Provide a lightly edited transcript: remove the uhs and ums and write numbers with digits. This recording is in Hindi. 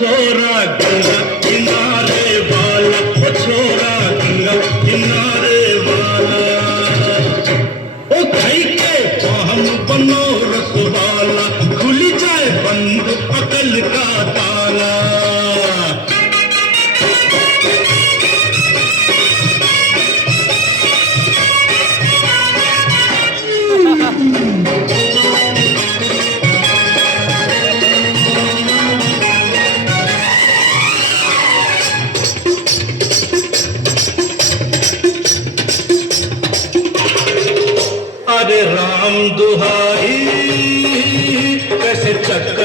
छोरा गंगा किनारे वाला, ओ छोरा गंगा किनारे वाला, ओ खाई के हम बनो रसवाला, खुली जाए बंद अकल का ताला। अरे राम दुहाई कैसे चक्कर